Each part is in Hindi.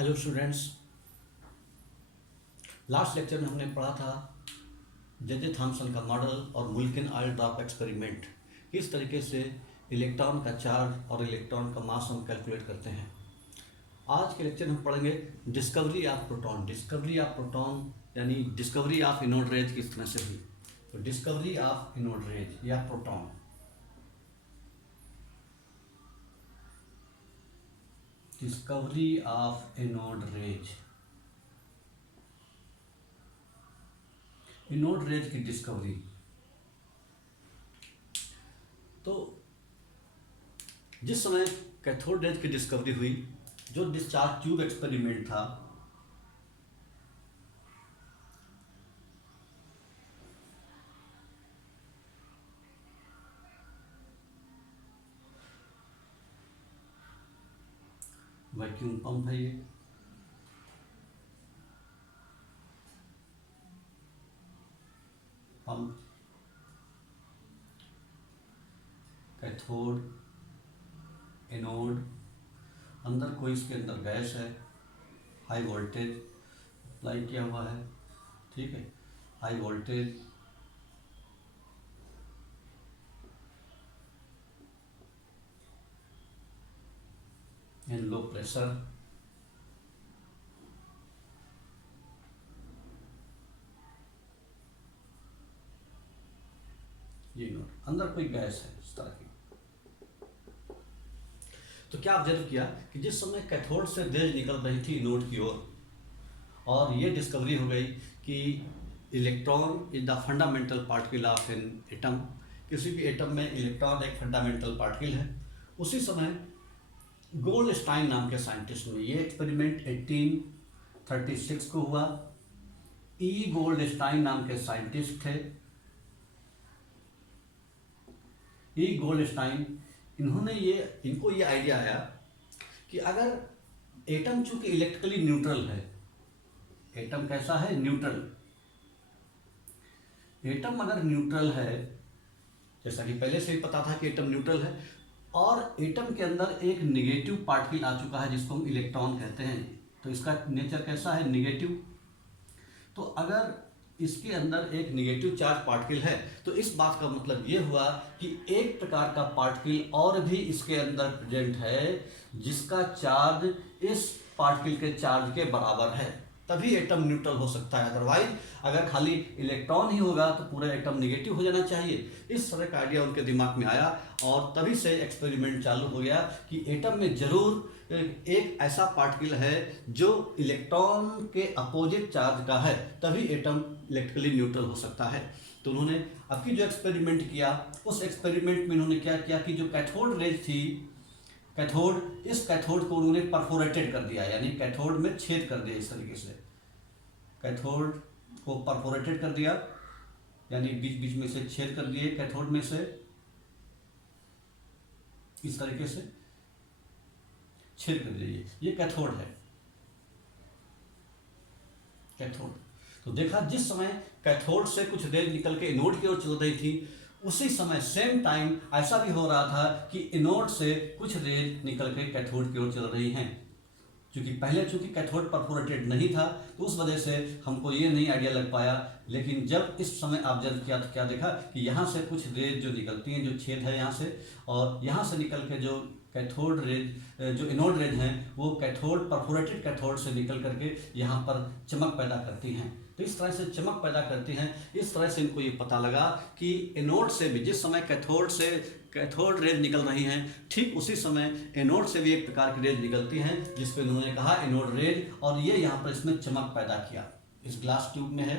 Hello students. लास्ट लेक्चर में हमने पढ़ा था जे थॉम्सन का मॉडल और मुल्किन ऑयल ड्रॉप एक्सपेरिमेंट। किस तरीके से इलेक्ट्रॉन का चार्ज और इलेक्ट्रॉन का मास हम कैलकुलेट करते हैं। आज के लेक्चर में हम पढ़ेंगे discovery of proton. Discovery of proton यानी डिस्कवरी ऑफ इनोड रेज किस तरह से हुई। तो डिस्कवरी ऑफ इनोड रेज या प्रोटॉन। Discovery of anode rays, anode rays की डिस्कवरी। तो जिस समय कैथोड रेज की डिस्कवरी हुई, जो डिस्चार्ज ट्यूब एक्सपेरिमेंट था, वैक्यूम पंप है ये। पंप, कैथोड, एनोड, अंदर कोई इसके अंदर गैस है, हाई वोल्टेज अप्लाई किया हुआ है, ठीक है। High voltage, and low pressure. ये नोट अंदर कोई गैस है इस तरह की। तो क्या ऑब्जर्व किया कि जिस समय कैथोड से रेज निकल रही थी नोड की ओर, और ये डिस्कवरी हो गई कि electron is the fundamental particle of an atom. किसी भी एटम में इलेक्ट्रॉन एक फंडामेंटल पार्टिकल है। उसी समय गोल्डस्टाइन नाम के साइंटिस्ट ने, ये एक्सपेरिमेंट 1836 को हुआ। ई गोल्डस्टाइन नाम के साइंटिस्ट थे। ई गोल्डस्टाइन, इनको ये आइडिया आया कि अगर एटम चूंकि इलेक्ट्रिकली न्यूट्रल है, एटम कैसा है, न्यूट्रल। एटम अगर न्यूट्रल है, जैसा कि पहले से ही पता था कि एटम न्यूट्रल है, और एटम के अंदर एक निगेटिव पार्टिकल आ चुका है जिसको हम इलेक्ट्रॉन कहते हैं, तो इसका नेचर कैसा है, निगेटिव। तो अगर इसके अंदर एक निगेटिव चार्ज पार्टिकल है, तो इस बात का मतलब ये हुआ कि एक प्रकार का पार्टिकल और भी इसके अंदर प्रेजेंट है जिसका चार्ज इस पार्टिकल के चार्ज के बराबर है, तभी एटम न्यूट्रल हो सकता है। अदरवाइज अगर खाली इलेक्ट्रॉन ही होगा तो पूरा एटम निगेटिव हो जाना चाहिए। इस तरह का आइडिया उनके दिमाग में आया, और तभी से एक्सपेरिमेंट चालू हो गया कि एटम में जरूर एक ऐसा पार्टिकल है जो इलेक्ट्रॉन के अपोजिट चार्ज का है, तभी एटम इलेक्ट्रिकली न्यूट्रल हो सकता है। तो उन्होंने अब की जो एक्सपेरिमेंट किया, उस एक्सपेरिमेंट में उन्होंने क्या किया कि जो कैथोड रेज थी, कैथोड, इस कैथोड को उन्होंने परफोरेटेड कर दिया, यानी कैथोड में छेद कर दिया। इस तरीके से कैथोड को परफोरेटेड कर दिया, यानी बीच बीच में से छेद कर दिए कैथोड में से, इस तरीके से छेद कर दिए। ये कैथोड है, कैथोड। तो देखा जिस समय कैथोड से कुछ रेज निकल के एनोड की ओर चल रही थी, उसी समय सेम टाइम ऐसा भी हो रहा था कि एनोड से कुछ रेज निकल के कैथोड की ओर चल रही हैं। क्योंकि पहले चूंकि कैथोड परफोरेटेड नहीं था, तो उस वजह से हमको ये नहीं आइडिया लग पाया। लेकिन जब इस समय ऑब्जर्व किया तो क्या देखा कि यहाँ से कुछ रेज जो निकलती हैं, जो छेद है यहाँ से, और यहाँ से निकल के जो कैथोड रेज, जो एनोड रेज हैं, वो कैथोड, परफोरेटेड कैथोड से निकल करके यहाँ पर चमक पैदा करती हैं। तो इस तरह से चमक पैदा करती हैं। इस तरह से इनको ये पता लगा कि एनोड से भी, जिस समय कैथोड से कैथोड रेज निकल रही हैं, ठीक उसी समय एनोड से भी एक प्रकार की रेज निकलती हैं, जिस पे उन्होंने कहा एनोड रेज, और ये यहाँ पर इसमें चमक पैदा किया। इस ग्लास ट्यूब में है,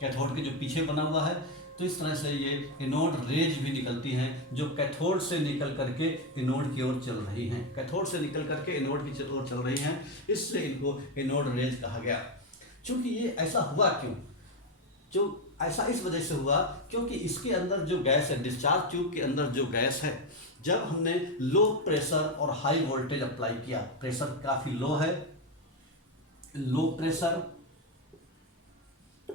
कैथोड के जो पीछे बना हुआ है, तो इस तरह से ये एनोड रेज भी निकलती हैं, जो कैथोड से निकल करके एनोड की ओर चल रही हैं। कैथोड से निकल करके एनोड की ओर चल रही हैं, इससे इनको एनोड रेज कहा गया। चूँकि ये ऐसा हुआ क्यों, जो ऐसा इस वजह से हुआ क्योंकि इसके अंदर जो गैस है, डिस्चार्ज ट्यूब के अंदर जो गैस है, जब हमने लो प्रेशर और हाई वोल्टेज अप्लाई किया, प्रेशर काफ़ी लो है, लो प्रेशर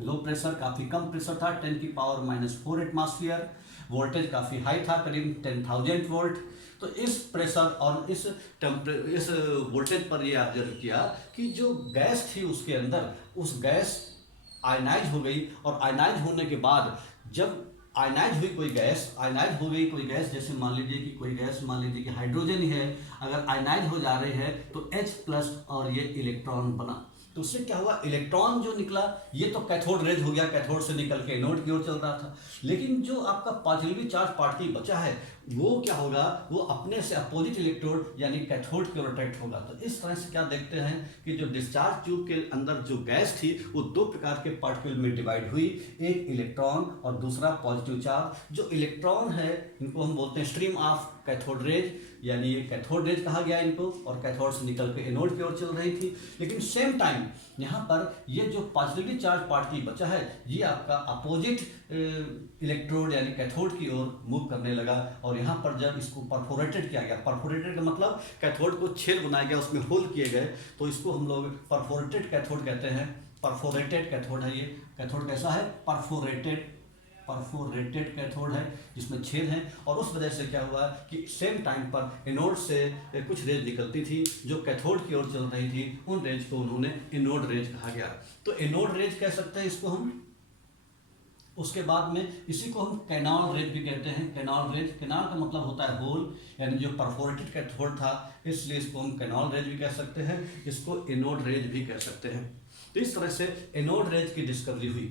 लो प्रेशर काफ़ी कम प्रेशर था, 10⁻⁴ एटमॉस्फेयर। वोल्टेज काफ़ी हाई था, करीब 10,000 वोल्ट। तो इस प्रेशर और इस वोल्टेज पर ये ऑब्जर्व किया कि जो गैस थी उसके अंदर, उस गैस आयनाइज हो गई, और आयनाइज होने के बाद जब आयनाइज हुई कोई गैस, आयनाइज हो गई कोई गैस, जैसे मान लीजिए कि कोई गैस, मान लीजिए कि हाइड्रोजन ही है, अगर आयनाइज हो जा रही है तो H+ और ये इलेक्ट्रॉन बना। तो उससे क्या हुआ, इलेक्ट्रॉन जो निकला ये तो कैथोड रेज हो गया, कैथोड से निकल के एनोड की ओर चल रहा था। लेकिन जो आपका पॉजिटिवली चार्ज पार्टिकल बचा है वो क्या होगा, वो अपने से अपोजिट इलेक्ट्रोड यानी कैथोड की ओर अट्रैक्ट होगा। तो इस तरह से क्या देखते हैं कि जो डिस्चार्ज ट्यूब के अंदर जो गैस थी वो दो प्रकार के पार्टिकल में डिवाइड हुई, एक इलेक्ट्रॉन और दूसरा पॉजिटिव चार्ज। जो इलेक्ट्रॉन है इनको हम बोलते हैं स्ट्रीम ऑफ कैथोड रेज, यानी ये कैथोड रेज कहा गया इनको, और कैथोड से निकल के एनोड की ओर चल रही थी। लेकिन सेम टाइम यहाँ पर ये जो पॉजिटिवली चार्ज पार्टिकल बचा है ये आपका अपोजिट इलेक्ट्रोड यानी कैथोड की ओर मूव करने लगा, और यहाँ पर जब इसको परफोरेटेड किया गया, परफोरेटेड का मतलब कैथोड को छेद बनाया गया, उसमें होल किए गए, तो इसको हम लोग परफोरेटेड कैथोड कहते हैं। परफोरेटेड कैथोड है ये। कैथोड कैसा है, परफोरेटेड कैथोड है जिसमें छेद हैं। और उस वजह से क्या हुआ कि सेम टाइम पर एनोड से कुछ रेज निकलती थी जो कैथोड की ओर चल रही थी, उन रेज को उन्होंने एनोड रेज कहा गया। तो एनोड रेज कह सकते हैं इसको हम। उसके बाद में इसी को हम कैनाल रेज भी कहते हैं। कैनाल रेज, कैनाल का मतलब होता है होल, यानी जो परफोरेटेड कैथोड था इसलिए इसको हम कैनाल रेज भी कह सकते हैं, इसको एनोड रेज भी कह सकते हैं। तो इस तरह से एनोड रेज की डिस्कवरी हुई,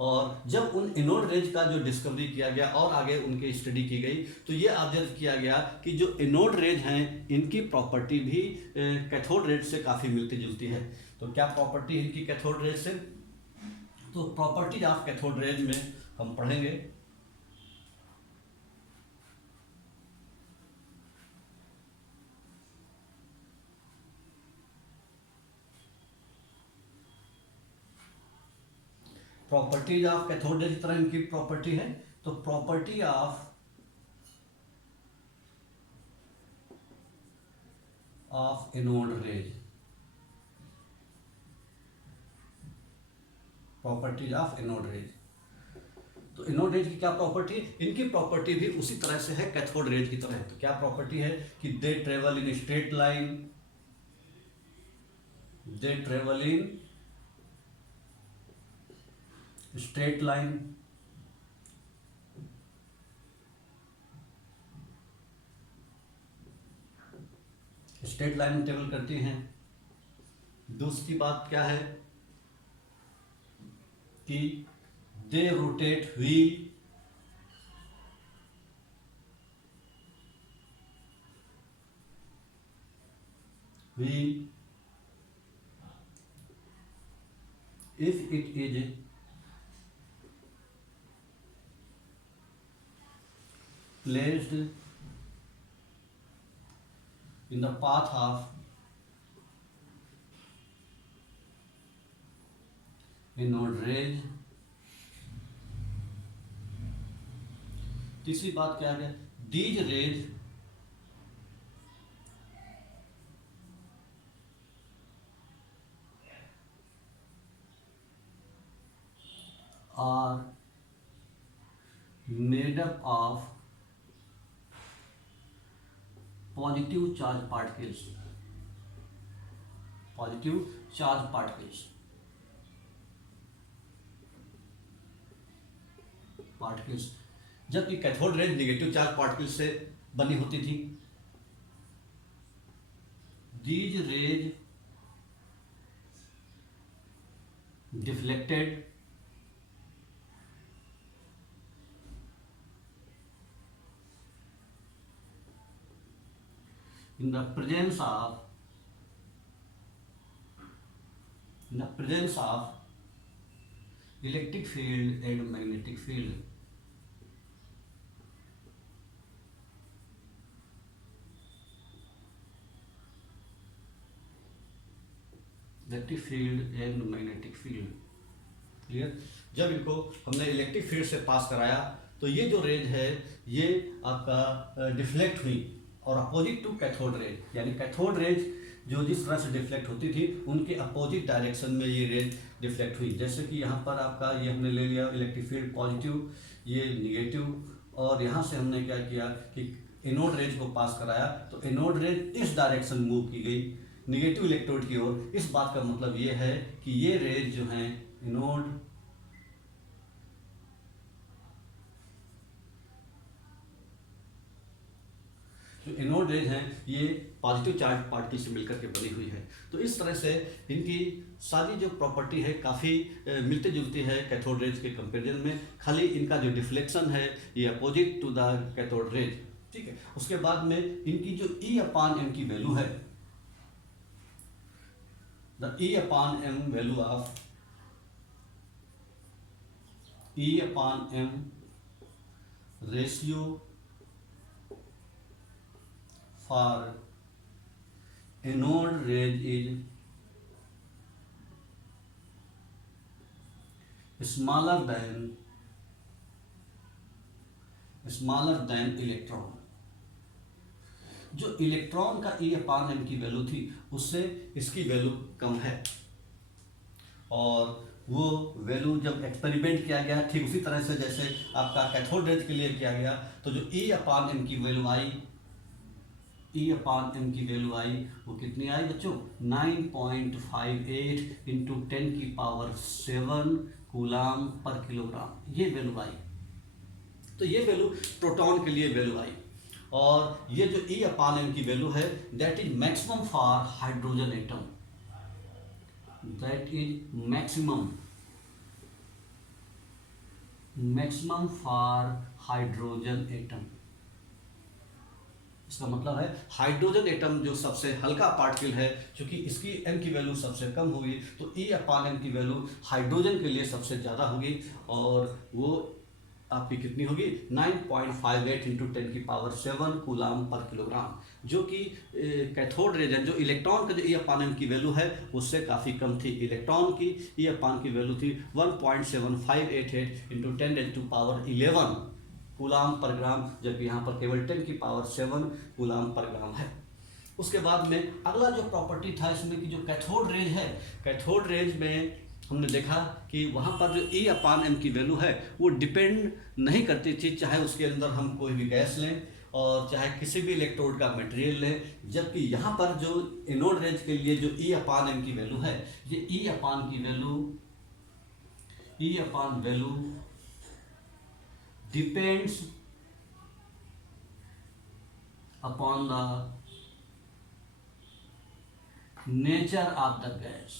और जब उन एनोड रेज का जो डिस्कवरी किया गया और आगे उनकी स्टडी की गई तो ये ऑब्जर्व किया गया कि जो एनोड रेज हैं इनकी प्रॉपर्टी भी कैथोड रेज से काफ़ी मिलती जुलती है। तो क्या प्रॉपर्टी है इनकी कैथोड रेज से, तो प्रॉपर्टीज ऑफ कैथोड रेज में हम पढ़ेंगे। प्रॉपर्टीज ऑफ कैथोड रेज, तरह इनकी प्रॉपर्टी है। तो property of anode rays, properties of anode rays. तो एनोड रेज की क्या प्रॉपर्टी, इनकी प्रॉपर्टी भी उसी तरह से है कैथोड रेज की तरह। तो क्या प्रॉपर्टी है कि they travel in straight line, they travel in straight line, straight line में ट्रेवल करती हैं। दूसरी बात क्या है कि they rotate wheel, if it is placed in the path of anode rays. तीसरी बात क्या है, these rays are made up of positive charge particles, positive charge particles, जबकि cathode rays negative charge particles से बनी होती थी। These raise deflected in the presence of electric field and magnetic field, electric field and magnetic field. Clear, जब इनको हमने इलेक्ट्रिक फील्ड से पास कराया तो ये जो रेज है ये आपका डिफ्लेक्ट हुई, और अपोजिट टू कैथोड रेज, यानी कैथोड रेज जो जिस तरह से डिफ्लेक्ट होती थी उनके अपोजिट डायरेक्शन में ये रेज डिफ्लेक्ट हुई। जैसे कि यहाँ पर आपका ये हमने ले लिया इलेक्ट्रिक फील्ड पॉजिटिव, ये निगेटिव, और यहाँ से हमने क्या किया कि एनोड रेज को पास कराया, तो एनोड रेज इस डायरेक्शन मूव की गई निगेटिव इलेक्ट्रोड की ओर। इस बात का मतलब ये है कि ये रेज जो हैं एनोड जो एनोड रेज हैं ये पॉजिटिव चार्ज पार्टिकल से मिलकर के बनी हुई है। तो इस तरह से इनकी सारी जो प्रॉपर्टी है काफ़ी मिलती जुलती है कैथोड रेज के कंपेरिजन में, खाली इनका जो डिफ्लेक्शन है ये opposite to the cathode rays. ठीक है, उसके बाद में इनकी जो E/m की वैल्यू है, the E/m value of E/m ratio for anode rays is smaller than electron। जो इलेक्ट्रॉन का E/m की वैल्यू थी उससे इसकी वैल्यू कम है, और वो वैल्यू जब एक्सपेरिमेंट किया गया ठीक उसी तरह से जैसे आपका कैथोड रेज के लिए किया गया, तो जो E/m की वैल्यू आई, E/m की वैल्यू आई वो कितनी आई बच्चों, 9.58 इंटू 10⁷ कूलाम पर किलोग्राम, ये वैल्यू आई। तो ये वैल्यू प्रोटॉन के लिए वैल्यू आई, और ये जो E/m की वैल्यू है that is maximum for hydrogen atom, that is maximum for hydrogen atom. इसका मतलब है हाइड्रोजन एटम जो सबसे हल्का पार्टिकल है, चूंकि इसकी m की वैल्यू सबसे कम होगी तो E/m की वैल्यू हाइड्रोजन के लिए सबसे ज़्यादा होगी, और वो आपकी कितनी होगी 9.58 इंटू 10⁷ कूलाम पर किलोग्राम, जो कि कैथोड रेज जो इलेक्ट्रॉन का जो E/m की वैल्यू है उससे काफ़ी कम थी। इलेक्ट्रॉन की E/m की वैल्यू थी 1.7588 इंटू 10⁻11 कूलाम पर ग्राम, जबकि यहाँ पर केवल 10⁷ कूलाम पर ग्राम है। उसके बाद में अगला जो प्रॉपर्टी था इसमें कि जो कैथोड रेज है, कैथोड रेज में हमने देखा कि वहाँ पर जो E/m की वैल्यू है वो डिपेंड नहीं करती थी, चाहे उसके अंदर हम कोई भी गैस लें और चाहे किसी भी इलेक्ट्रोड का मटेरियल लें, जबकि यहाँ पर जो एनोड रेज के लिए जो E/m की वैल्यू है, ये E/m की value depends upon the nature of the gas,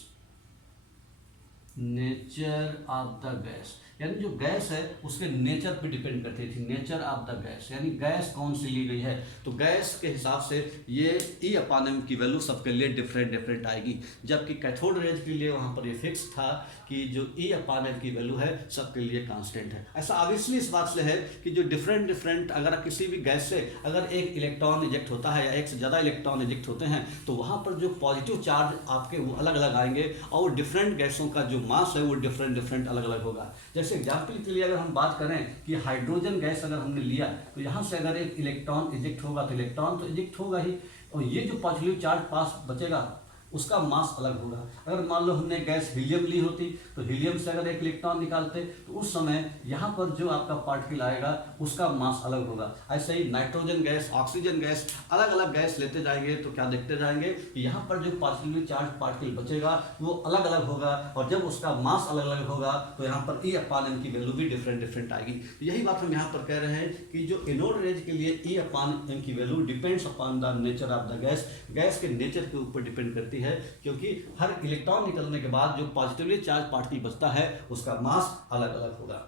यानी जो गैस है उसके नेचर पे डिपेंड करती थी। नेचर ऑफ द गैस यानी गैस कौन सी ली गई है, तो गैस के हिसाब से ये E/m की वैल्यू सबके लिए डिफरेंट आएगी, जबकि कैथोड रेज के लिए वहाँ पर ये फिक्स था कि जो E/m की वैल्यू है सबके लिए कांस्टेंट है। ऐसा ऑब्वियसली इस बात से है कि जो डिफरेंट अगर किसी भी गैस से अगर एक इलेक्ट्रॉन इजेक्ट होता है या एक से ज़्यादा इलेक्ट्रॉन इजेक्ट होते हैं तो वहाँ पर जो पॉजिटिव चार्ज आपके वो अलग अलग आएंगे, और डिफरेंट गैसों का जो मास है वो डिफरेंट अलग अलग होगा। जैसे एग्जाम्पल के लिए अगर हम बात करें कि हाइड्रोजन गैस अगर हमने लिया तो यहाँ से अगर एक इलेक्ट्रॉन इजेक्ट होगा तो इलेक्ट्रॉन तो इजेक्ट होगा ही, और ये जो पॉजिटिव चार्ज पास बचेगा उसका मास अलग होगा। अगर मान लो हमने गैस हीलियम ली होती तो हीलियम से अगर एक इलेक्ट्रॉन निकालते तो उस समय यहाँ पर जो आपका पार्टिकल आएगा उसका मास अलग होगा। ऐसे ही नाइट्रोजन गैस, ऑक्सीजन गैस, अलग अलग गैस लेते जाएंगे तो क्या देखते जाएंगे कि यहाँ पर जो पॉजिटिवली चार्ज पार्टिकल बचेगा वो अलग अलग होगा, और जब उसका मास अलग अलग होगा तो यहाँ पर E/m की वैल्यू भी डिफरेंट आएगी। तो यही बात हम यहाँ पर कह रहे हैं कि जो एनोड रेज के लिए E/m की value depends upon the nature of the gas, gas के नेचर के ऊपर डिपेंड करती है, क्योंकि हर इलेक्ट्रॉन निकलने के बाद जो पॉजिटिवली चार्ज पार्टिकल बचता है उसका मास अलग अलग होगा।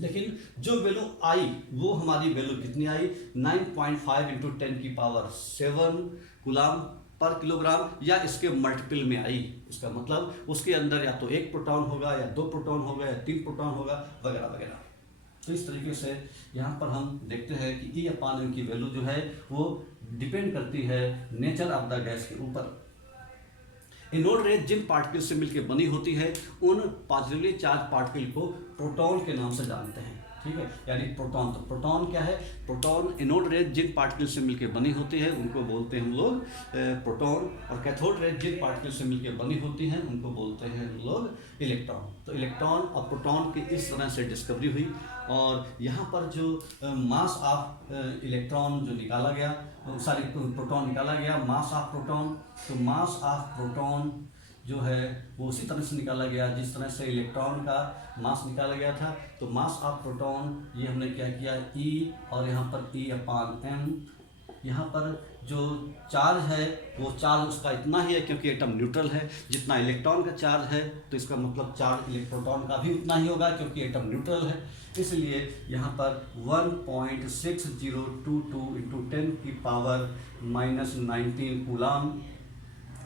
लेकिन जो वैल्यू आई वो हमारी वैल्यू कितनी आई, 9.5 इंटू 10⁷ कूलाम पर किलोग्राम, या इसके मल्टीपल में आई। इसका मतलब उसके अंदर या तो एक प्रोटॉन होगा या 2 प्रोटॉन होगा या 3 प्रोटॉन होगा वगैरह वगैरह। तो इस तरीके से यहाँ पर हम देखते हैं कि E/m की वैल्यू जो है वो डिपेंड करती है नेचर ऑफ द गैस के ऊपर। एनोड रेज जिन पार्टिकल से मिलकर बनी होती है उन पॉजिटिवली चार्ज पार्टिकल को प्रोटॉन के नाम से जानते हैं। ठीक है, यानी प्रोटॉन। तो प्रोटॉन क्या है? प्रोटॉन एनोड रेज जिन पार्टिकल से मिलकर बनी होती है उनको बोलते हैं हम लोग प्रोटॉन, और कैथोड रेज जिन पार्टिकल से मिलकर बनी होती हैं उनको बोलते हैं हम लोग इलेक्ट्रॉन। तो इलेक्ट्रॉन और प्रोटॉन की इस तरह से डिस्कवरी हुई, और यहाँ पर जो मास ऑफ इलेक्ट्रॉन जो निकाला गया, सॉरी प्रोटॉन निकाला गया, मास ऑफ प्रोटॉन, तो मास ऑफ प्रोटॉन जो है वो उसी तरह से निकाला गया जिस तरह से इलेक्ट्रॉन का मास निकाला गया था। तो मास ऑफ प्रोटॉन ये हमने क्या किया, E, और यहाँ पर E/m, यहाँ पर जो चार्ज है वो चार्ज उसका इतना ही है क्योंकि एटम न्यूट्रल है। जितना इलेक्ट्रॉन का चार्ज है तो इसका मतलब चार्ज प्रोटॉन का भी उतना ही होगा क्योंकि एटम न्यूट्रल है। इसलिए यहाँ पर 1.6022 × 10⁻⁻19 कूलाम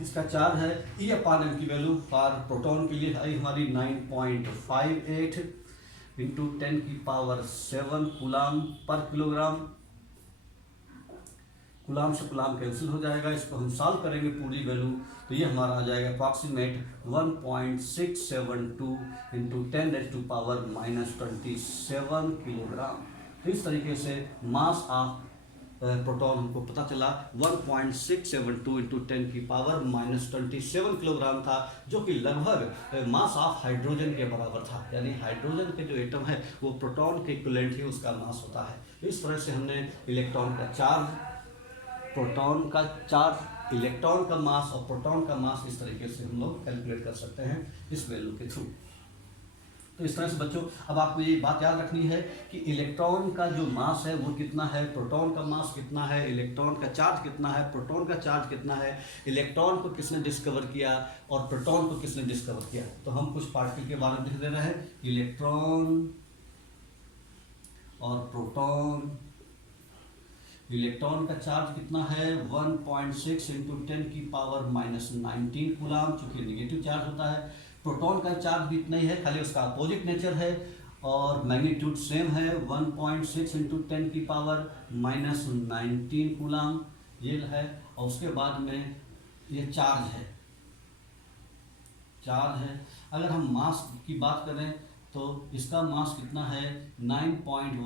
इसका चार्ज है। E/m की वैल्यू फॉर प्रोटॉन के लिए आई हमारी 9.58 × 10⁻7 कूलाम पर किलोग्राम। कूलाम से कूलाम कैंसिल हो जाएगा, इसको हम सॉल्व करेंगे पूरी वैल्यू, तो ये हमारा आ जाएगा अप्रॉक्सीमेट 1.672 × 10⁻⁻27 किलोग्राम। तो इस तरीके से मास ऑफ प्रोटॉन हमको पता चला 1.672 × 10⁻⁻27 किलोग्राम था, जो कि लगभग मास ऑफ हाइड्रोजन के बराबर था। यानी हाइड्रोजन के जो एटम है वो प्रोटॉन के इक्विवेलेंट ही उसका मास होता है। इस तरह से हमने इलेक्ट्रॉन का चार्ज, प्रोटॉन का चार्ज, इलेक्ट्रॉन का मास और प्रोटॉन का मास इस तरीके से हम लोग कैलकुलेट कर सकते हैं इस वैल्यू के थ्रू। तो इस तरह से बच्चों अब आपको ये बात याद रखनी है कि इलेक्ट्रॉन का जो मास है वो कितना है, प्रोटॉन का मास कितना है, इलेक्ट्रॉन का चार्ज कितना है, प्रोटॉन का चार्ज कितना है, इलेक्ट्रॉन को किसने डिस्कवर किया और प्रोटॉन को किसने डिस्कवर किया। तो हम कुछ पार्टिकल के बारे में लिख दे रहे हैं, इलेक्ट्रॉन और प्रोटॉन। इलेक्ट्रॉन का चार्ज कितना है 1.6 × 10⁻⁻19 कूलाम, चूँकि नेगेटिव चार्ज होता है। प्रोटॉन का चार्ज भी इतना ही है, खाली उसका अपोजिट नेचर है, और मैग्नीट्यूड सेम है 1.6 × 10⁻⁻19 कूलाम ये है। और उसके बाद में ये चार्ज है, अगर हम मास की बात करें तो इसका मास कितना है 9.1 ×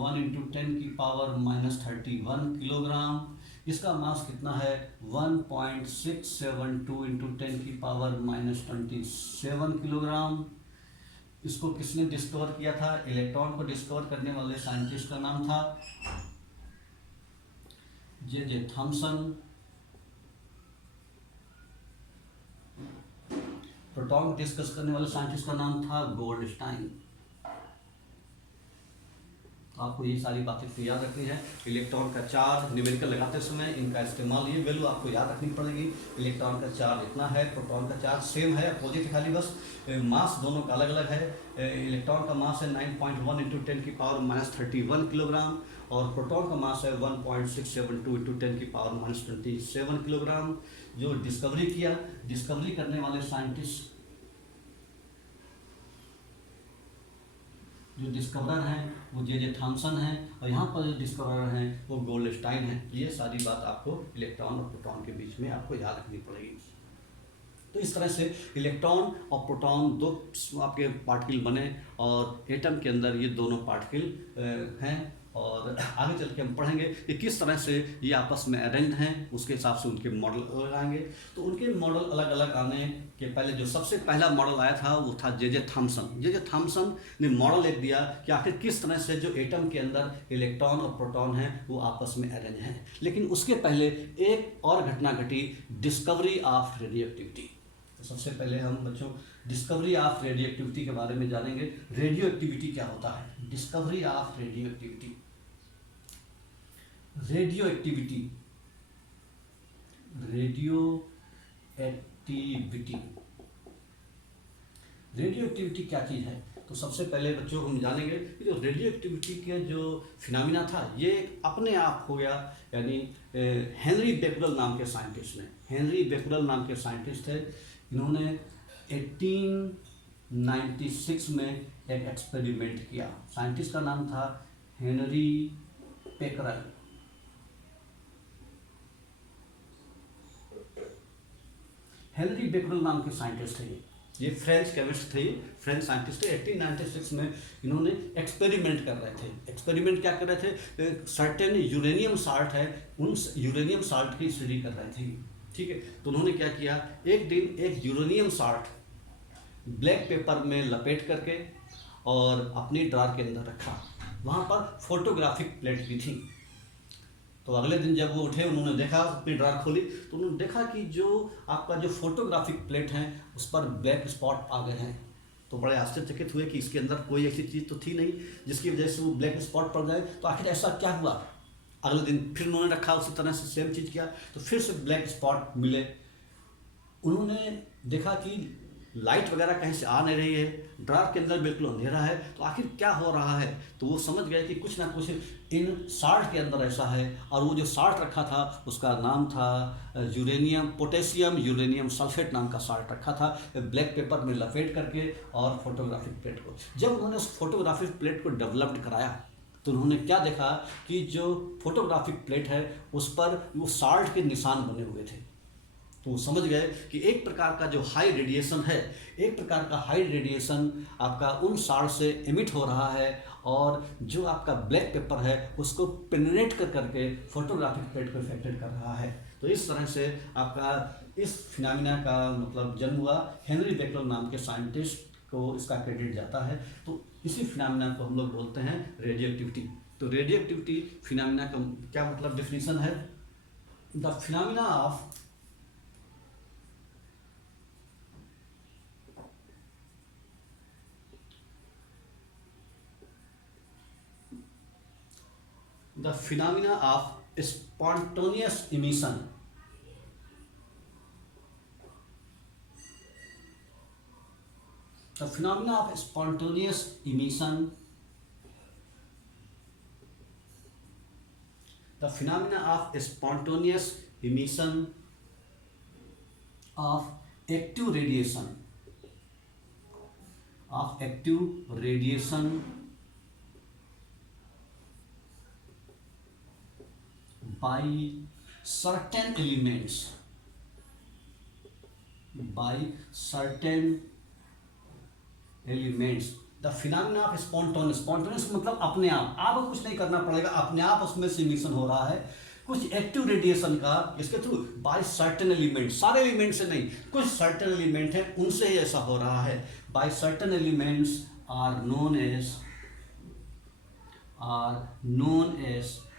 10⁻⁻31 किलोग्राम। इसका मास कितना है 1.672 × 10⁻⁻27 किलोग्राम। इसको किसने डिस्कवर किया था? इलेक्ट्रॉन को डिस्कवर करने वाले साइंटिस्ट का नाम था J.J. थॉमसन। प्रोटॉन डिस्कस करने वाले साइंटिस्ट का नाम था गोल्डस्टाइन। आपको ये सारी बातें तो याद रखनी है। इलेक्ट्रॉन का चार्ज न्यूमेरिकल लगाते समय इनका इस्तेमाल, ये वैल्यू आपको याद रखनी पड़ेगी। इलेक्ट्रॉन का चार्ज इतना है, प्रोटॉन का चार्ज सेम है, अपोजिट खाली बस मास दोनों का अलग अलग है। इलेक्ट्रॉन का मास है 9.1 × 10⁻⁻31 किलोग्राम और प्रोटॉन का मास है 1.672 × 10⁻⁻27 किलोग्राम। जो डिस्कवरी करने वाले साइंटिस्ट, जो डिस्कवरर हैं वो J.J. थॉमसन हैं, और यहाँ पर जो डिस्कवरर हैं वो गोल्डस्टाइन हैं। ये सारी बात आपको इलेक्ट्रॉन और प्रोटॉन के बीच में आपको याद रखनी पड़ेगी। तो इस तरह से इलेक्ट्रॉन और प्रोटॉन दो आपके पार्टिकल बने, और एटम के अंदर ये दोनों पार्टिकल हैं, और आगे चल के हम पढ़ेंगे कि किस तरह से ये आपस में अरेंज हैं, उसके हिसाब से उनके मॉडल अलग आएंगे। तो उनके मॉडल अलग अलग आने के पहले जो सबसे पहला मॉडल आया था वो था J.J. थॉमसन। J.J. थॉमसन ने मॉडल एक दिया कि आखिर किस तरह से जो एटम के अंदर इलेक्ट्रॉन और प्रोटॉन हैं वो आपस में अरेंज हैं। लेकिन उसके पहले एक और घटना घटी, डिस्कवरी ऑफ रेडियो एक्टिविटी। तो सबसे पहले हम बच्चों डिस्कवरी ऑफ रेडियो एक्टिविटी के बारे में जानेंगे। रेडियो एक्टिविटी क्या होता है? Discovery of radio activity. Radio activity क्या चीज़ है? तो सबसे पहले बच्चों हम जानेंगे कि जो रेडियो एक्टिविटी के जो फिनोमिना था ये अपने आप हो गया। यानी हेनरी बेकरल नाम के साइंटिस्ट थे। इन्होंने 1896 में एक एक्सपेरिमेंट किया। साइंटिस्ट का नाम था हेनरी बेकरल। हेनरी बेकरल नाम के साइंटिस्ट थे। ये फ्रेंच केमिस्ट थे, फ्रेंच साइंटिस्ट थे। 1896 में इन्होंने एक्सपेरिमेंट कर रहे थे। एक्सपेरिमेंट क्या कर रहे थे, सर्टेन यूरेनियम साल्ट है, उन यूरेनियम साल्ट की स्टडी कर रहे थे। ठीक है, तो उन्होंने क्या किया, एक दिन एक यूरेनियम साल्ट ब्लैक पेपर में लपेट करके और अपनी ड्रार के अंदर रखा। वहाँ पर फोटोग्राफिक प्लेट भी थी। तो अगले दिन जब वो उठे, उन्होंने देखा, अपनी ड्रार खोली तो उन्होंने देखा कि जो आपका जो फोटोग्राफिक प्लेट है उस पर ब्लैक स्पॉट आ गए हैं। तो बड़े आश्चर्यचकित हुए कि इसके अंदर कोई ऐसी चीज़ तो थी नहीं जिसकी वजह से वो ब्लैक स्पॉट पड़ जाए, तो आखिर ऐसा क्या हुआ। अगले दिन फिर उन्होंने रखा, उसी तरह से सेम चीज़ किया, तो फिर से ब्लैक स्पॉट मिले। उन्होंने देखा कि लाइट वगैरह कहीं से आ नहीं रही है, ड्रार के अंदर बिल्कुल अंधेरा है, तो आखिर क्या हो रहा है। तो वो समझ गए कि कुछ ना कुछ इन साल्ट के अंदर ऐसा है। और वो जो साल्ट रखा था उसका नाम था यूरेनियम, पोटेशियम यूरेनियम सल्फेट नाम का साल्ट रखा था, ब्लैक पेपर में लपेट करके और फोटोग्राफिक प्लेट को। जब उन्होंने उस फोटोग्राफिक प्लेट को डेवलप्ड कराया तो उन्होंने क्या देखा कि जो फोटोग्राफिक प्लेट है उस पर वो साल्ट के निशान बने हुए थे। तो वो समझ गए कि एक प्रकार का जो हाई रेडिएशन है, एक प्रकार का हाई रेडिएशन आपका उन साल्ट से एमिट हो रहा है और जो आपका ब्लैक पेपर है उसको पेनिट्रेट कर करके फोटोग्राफिक प्लेट को इफेक्टेड कर रहा है। तो इस तरह से आपका इस फिनोमेना का मतलब जन्म हुआ। हेनरी बेकलर नाम के साइंटिस्ट को इसका क्रेडिट जाता है। तो इसी फिनोमेना को हम लोग बोलते हैं रेडियो एक्टिविटी। तो रेडियो एक्टिविटी फिनोमेना का क्या मतलब डेफिनेशन है, the phenomena of the phenomena of spontaneous emission, the phenomena of spontaneous emission, the phenomena of spontaneous emission of active radiation, of active radiation by certain elements, by certain elements, the phenomena of spontaneous. Spontaneous मतलब अपने आप, आपको कुछ नहीं करना पड़ेगा, अपने आप उसमें से इमिशन हो रहा है कुछ एक्टिव रेडिएशन का, इसके थ्रू बाय सर्टेन एलिमेंट, सारे एलिमेंट से नहीं, कुछ सर्टेन एलिमेंट है उनसे ही ऐसा हो रहा है। By certain elements are known as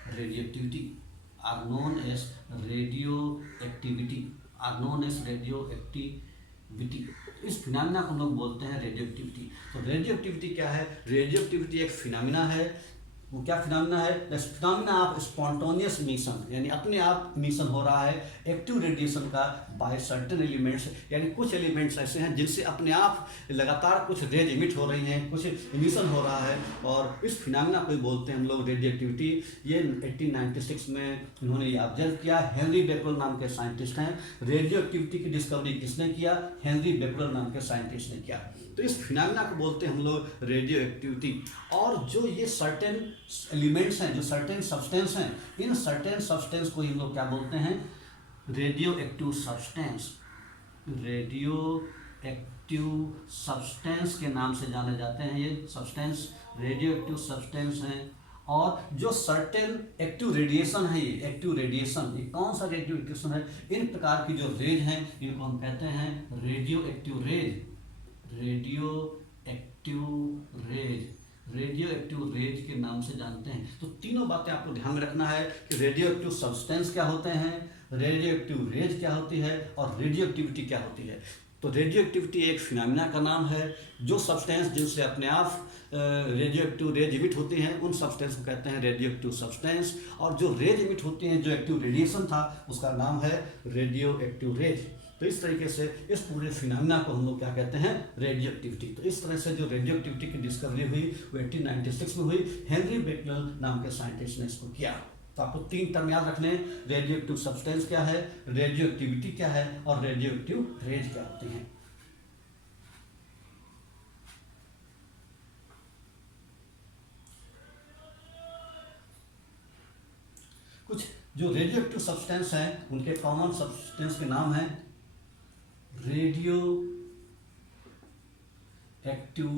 radioactivity, are known as radioactivity, are known as radioactivity। इस फिनोमेना को हम लोग बोलते हैं रेडियो एक्टिविटी। तो रेडियो एक्टिविटी क्या है, रेडियो एक्टिविटी एक फिनोमेना है। वो क्या फिनोमेना है, the phenomena of spontaneous emission, यानी अपने आप इमिशन हो रहा है एक्टिव रेडिएशन का बाय सर्टेन एलिमेंट्स, यानी कुछ एलिमेंट्स ऐसे हैं जिनसे अपने आप लगातार कुछ रेज इमिट हो रही हैं, कुछ इमिशन हो रहा है, और इस फिनोमेना को बोलते हैं हम लोग रेडियो एक्टिविटी। ये 1896 में इन्होंने ये ऑब्जर्व किया। हेनरी बेकलर नाम के साइंटिस्ट हैं। रेडियो एक्टिविटी की डिस्कवरी किसने किया, हेनरी बेकलर नाम के साइंटिस्ट ने किया। तो इस फिनोमेना को बोलते हैं हम लोग रेडियो एक्टिविटी। और जो ये सर्टेन एलिमेंट्स हैं, जो सर्टेन सब्सटेंस हैं, इन सर्टेन सब्सटेंस को हम लोग क्या बोलते हैं, radio active substance. Radio active substance के नाम से जाने जाते हैं ये सब्सटेंस, रेडियो एक्टिव सब्सटेंस हैं। और जो सर्टेन एक्टिव रेडिएशन है, ये एक्टिव रेडिएशन, ये कौन सा रेडियो एक्टिवेशन है, इन प्रकार की जो रेज हैं इनको हम कहते हैं radioactive rays. Radioactive rays, radioactive rays के नाम से जानते हैं। तो तीनों बातें आपको ध्यान में रखना है कि रेडियो एक्टिव सब्सटेंस क्या होते हैं, रेडियो एक्टिव रेज क्या होती है, और रेडियो एक्टिविटी क्या होती है। तो रेडियो एक्टिविटी एक फिनोमेना का नाम है। जो सब्सटेंस जिनसे अपने आप रेडियो एक्टिव रेज इमिट होती हैं उन सब्सटेंस को कहते हैं रेडियो एक्टिव सब्सटेंस। और जो रेज इमिट होती हैं, जो एक्टिव रेडिएशन था, उसका नाम है रेडियो एक्टिव रेज। तो इस तरीके से इस पूरे फिनोमेना को हम लोग क्या कहते हैं, रेडियो एक्टिविटी। तो इस तरह से जो रेडियो एक्टिविटी की डिस्कवरी हुई वो 1896 में हुई। हेनरी बेकलर नाम के साइंटिस्ट ने इसको किया। तो आपको तीन टर्म याद रखने, रेडियो एक्टिव सब्सटेंस क्या है, रेडियो एक्टिविटी क्या है, और रेडियो एक्टिव रेज क्या होते हैं। कुछ जो रेडियो एक्टिव सब्सटेंस हैं उनके कॉमन सब्सटेंस के नाम हैं रेडियो एक्टिव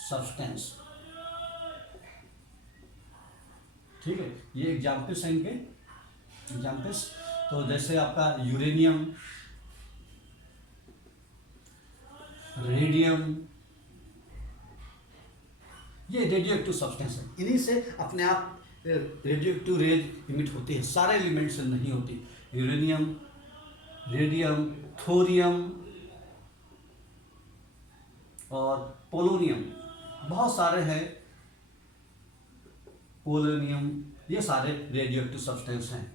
सब्सटेंस। ठीक है, ये एग्जाम्पल्स हैं इनके, एग्जाम्पल्स। तो जैसे आपका यूरेनियम, रेडियम, ये रेडियो एक्टिव सब्सटेंस है। इन्हीं से अपने आप रेडियो एक्टिव रेज इमिट होती है, सारे एलिमेंट से नहीं होती। यूरेनियम, रेडियम, थोरियम और पोलोनियम, बहुत सारे हैं, पोलोनियम, ये सारे रेडियो एक्टिव सब्सटेंस हैं।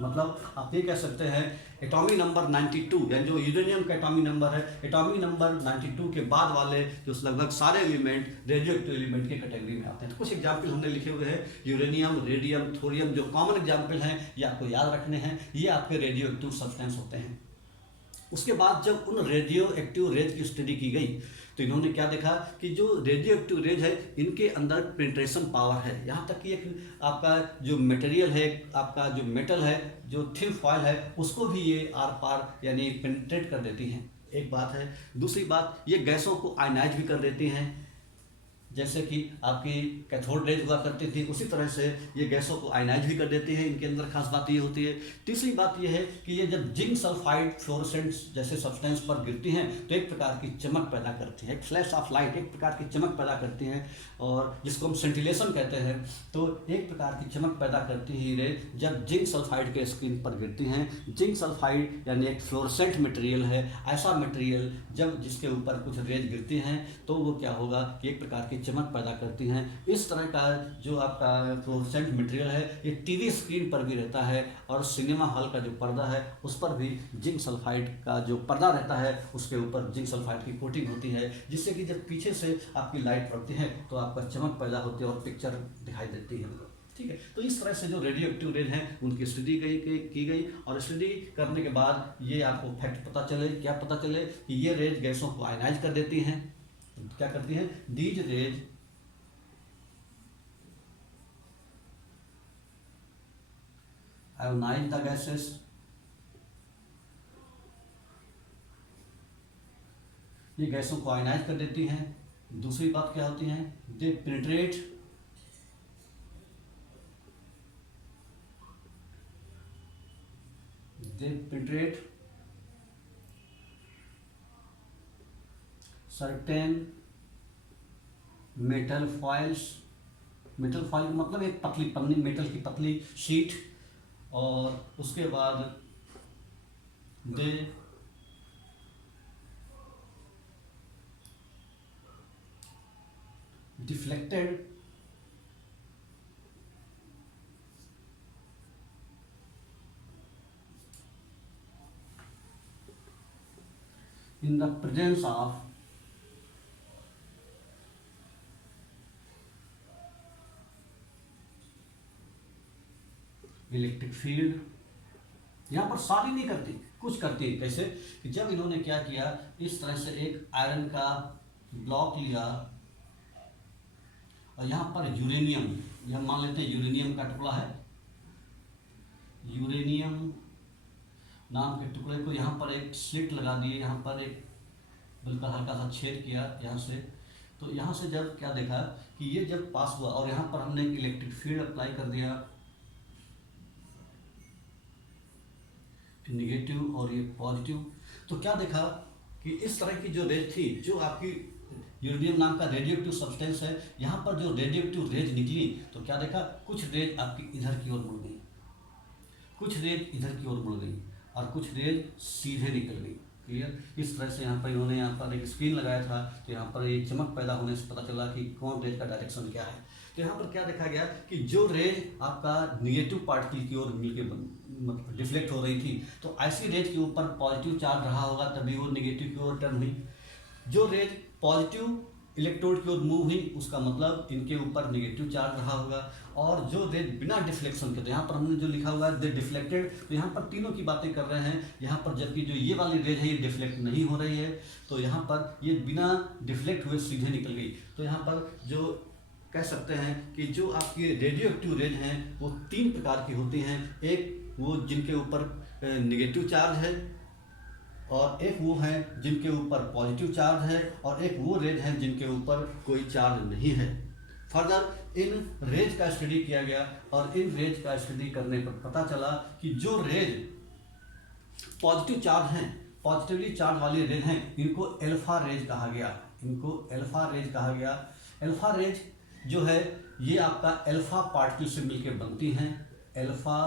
मतलब आप ये कह सकते हैं एटॉमिक नंबर 92, यानी जो यूरेनियम का एटॉमिक नंबर है, एटॉमिक नंबर 92 के बाद वाले जो लगभग सारे एलिमेंट रेडियो एक्टिव एलिमेंट की कैटेगरी में आते हैं। तो कुछ एग्जाम्पल हमने लिखे हुए हैं, यूरेनियम, रेडियम, थोरियम, जो कॉमन एग्जाम्पल हैं ये आपको याद रखने हैं, ये आपके रेडियो एक्टिव सब्सटेंस होते हैं। उसके बाद जब उन रेडियो एक्टिव रेज की स्टडी की गई तो इन्होंने क्या देखा कि जो रेडियो एक्टिव रेज है इनके अंदर पेनिट्रेशन पावर है, यहाँ तक कि एक आपका जो मटेरियल है, आपका जो मेटल है, जो थिन फॉयल है, उसको भी ये आर पार यानी पेनिट्रेट कर देती हैं। एक बात है। दूसरी बात, ये गैसों को आयनाइज भी कर देती हैं, जैसे कि आपकी कैथोड रेज हुआ करती थी, उसी तरह से ये गैसों को आयनाइज भी कर देती है। इनके अंदर खास बात ये होती है। तीसरी बात ये है कि ये जब जिंक सल्फाइड फ्लोरोसेंट्स जैसे सब्सटेंस पर गिरती हैं तो एक प्रकार की चमक पैदा करती हैं, एक फ्लैश ऑफ लाइट, एक प्रकार की चमक पैदा करती हैं, और जिसको हम सेंटिलेशन कहते हैं। तो एक प्रकार की चमक पैदा करती है रे जब जिंक सल्फाइड के स्क्रीन पर गिरती हैं। जिंक सल्फाइड यानी एक फ्लोरोसेंट मटेरियल है, ऐसा मटेरियल जब जिसके ऊपर कुछ रेज गिरती हैं तो वो क्या होगा कि एक प्रकार की चमक पैदा करती हैं। इस तरह का जो आपका फ्लोरोसेंट मटेरियल है ये टीवी स्क्रीन पर भी रहता है, और सिनेमा हॉल का जो पर्दा है उस पर भी जिंक सल्फाइड का जो पर्दा रहता है उसके ऊपर जिंक सल्फाइड की कोटिंग होती है, जिससे कि जब पीछे से आपकी लाइट पड़ती है तो आपका चमक पैदा होती है और पिक्चर दिखाई देती है। ठीक है, तो इस तरह से जो रेडियो एक्टिव रेज हैं उनकी स्टडी की गई, और स्टडी करने के बाद ये आपको फैक्ट पता चले, क्या पता चले कि ये रेज गैसों को आयनाइज कर देती हैं। क्या करती हैं? These rays ionise the gases, ये गैसों को आयनाइज कर देती हैं। दूसरी बात क्या होती है? They penetrate certain metal foils. Metal foil मतलब एक पतली पन्नी, मेटल की पतली शीट, और उसके बाद they deflected in the presence of electric field. यहाँ पर सारी नहीं करती, कुछ करती है। कैसे? कि जब इन्होंने क्या किया, इस तरह से एक आयरन का ब्लॉक लिया और यहाँ पर यूरेनियम, यह मान लेते हैं यूरेनियम का टुकड़ा है, यूरेनियम नाम के टुकड़े को यहाँ पर एक स्लिट लगा दिए, यहाँ पर एक बिल्कुल हल्का सा छेद किया यहाँ से। तो यहाँ से जब क्या देखा कि ये जब पास हुआ और यहाँ पर हमने इलेक्ट्रिक फील्ड अप्लाई कर दिया, निगेटिव और ये पॉजिटिव, तो क्या देखा कि इस तरह की जो रेज थी, जो आपकी यूरेनियम नाम का रेडियो एक्टिव सब्सटेंस है, यहाँ पर जो रेडियो एक्टिव रेज निकली तो क्या देखा, कुछ रेज आपकी इधर की ओर मुड़ गई, कुछ रेज इधर की ओर मुड़ गई, और कुछ रेज सीधे निकल गई। क्लियर? इस तरह से यहाँ पर इन्होंने यहाँ पर एक स्क्रीन लगाया था, तो यहाँ पर ये चमक पैदा होने से पता चला कि कौन रेज का डायरेक्शन क्या है। तो यहाँ पर क्या देखा गया कि जो रेज आपका निगेटिव पार्टिकल की ओर मिलकर डिफ्लेक्ट हो रही थी, तो ऐसी रेज के ऊपर पॉजिटिव चार्ज रहा होगा तभी वो निगेटिव की ओर टर्न हुई। जो रेज पॉजिटिव इलेक्ट्रोड की ओर मूव हुई उसका मतलब इनके ऊपर निगेटिव चार्ज रहा होगा, और जो रेज बिना डिफ्लेक्शन के, तो यहाँ पर हमने जो लिखा हुआ है दे डिफ्लेक्टेड, तो यहाँ पर तीनों की बातें कर रहे हैं यहाँ पर, जबकि जो ये वाली रेज है ये डिफ्लेक्ट नहीं हो रही है, तो यहाँ पर ये बिना डिफ्लेक्ट हुए सीधे निकल गई। तो यहाँ पर जो कह सकते हैं कि जो आपकी रेडियो एक्टिव रेज हैं वो तीन प्रकार की होती हैं। एक वो जिनके ऊपर निगेटिव चार्ज है, और एक वो हैं जिनके ऊपर पॉजिटिव चार्ज है, और एक वो रेज हैं जिनके ऊपर कोई चार्ज नहीं है। फर्दर इन रेज का स्टडी किया गया, और इन रेज का स्टडी करने पर पता चला कि जो रेज पॉजिटिव चार्ज हैं, पॉजिटिवली चार्ज वाली रेज हैं, इनको अल्फा रेज कहा गया। इनको अल्फा रेज कहा गया। अल्फा रेज जो है ये आपका अल्फा पार्टिकल से मिलकर बनती हैं, अल्फा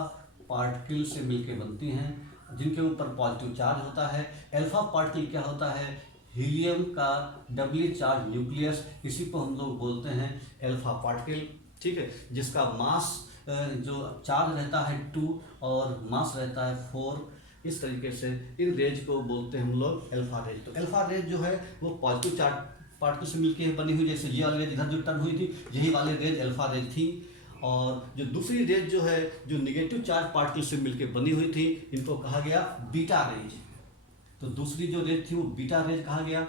पार्टिकल से मिलकर बनती हैं जिनके ऊपर पॉजिटिव चार्ज होता है। अल्फा पार्टिकल क्या होता है? हीलियम का डबली चार्ज न्यूक्लियस, इसी को हम लोग बोलते हैं अल्फा पार्टिकल। ठीक है, जिसका मास जो चार्ज रहता है 2 और मास रहता है 4। इस तरीके से इन रेज को बोलते हैं हम लोग अल्फा रेज। तो अल्फा रेज जो है वो पॉजिटिव चार्ज पार्टिकल से मिलकर बनी हुई, जैसे ये वाली रेज इधर जो टर्न हुई थी, यही वाली रेज अल्फा रेज थी। और जो दूसरी रेज जो है जो निगेटिव चार्ज पार्टिकल से मिलकर बनी हुई थी, इनको कहा गया बीटा रेज। तो दूसरी जो रेज थी वो बीटा रेज कहा गया।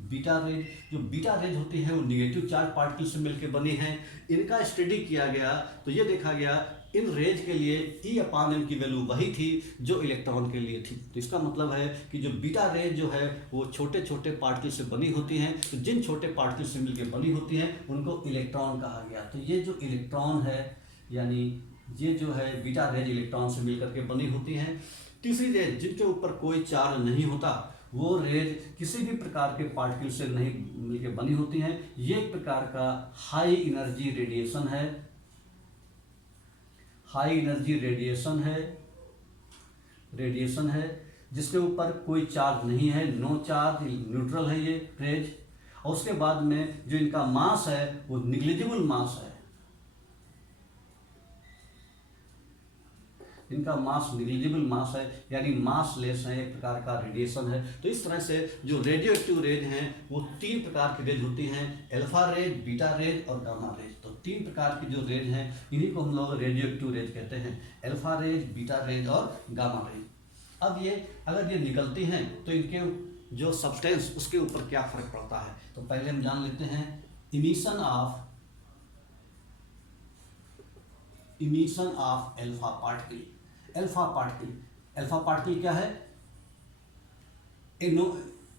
बीटा रेज, जो बीटा रेज होती है वो निगेटिव चार्ज पार्टिकल से मिलकर बनी है। इनका स्टडी किया गया तो ये देखा गया इन रेज के लिए E/m की वैल्यू वही थी जो इलेक्ट्रॉन के लिए थी। तो इसका मतलब है कि जो बीटा रेज जो है वो छोटे छोटे पार्टिकल से बनी होती हैं। तो जिन छोटे पार्टिकल से मिलकर बनी होती हैं उनको इलेक्ट्रॉन कहा गया। तो ये जो इलेक्ट्रॉन है, यानी ये जो है बीटा रेज इलेक्ट्रॉन से मिलकर के बनी होती हैं। तीसरी रेज जिनके ऊपर कोई चार्ज नहीं होता, वो रेज किसी भी प्रकार के पार्टिकल से नहीं मिलकर बनी होती हैं। ये एक प्रकार का हाई एनर्जी रेडिएशन है, हाई एनर्जी रेडिएशन है जिसके ऊपर कोई चार्ज नहीं है, नो चार्ज, न्यूट्रल है ये रेज। और उसके बाद में जो इनका मास है वो निग्लिजिबल मास है, इनका मास निग्लिजिबल मास है, यानी मास लेस है, एक प्रकार का रेडिएशन है। तो इस तरह से जो रेडियो एक्टिव रेज हैं वो 3 प्रकार की रेज होती हैं, अल्फा रेज, बीटा रेज और गामा रेज। तो 3 प्रकार की जो रेज हैं इन्हीं को हम लोग रेडियो एक्टिव रेज कहते हैं, अल्फा रेज, बीटा रेज और गामा रेज। अब ये अगर ये निकलती हैं तो इनके जो सब्सटेंस उसके ऊपर क्या फर्क पड़ता है, तो पहले हम जान लेते हैं emission of alpha particle. Alpha particle क्या है?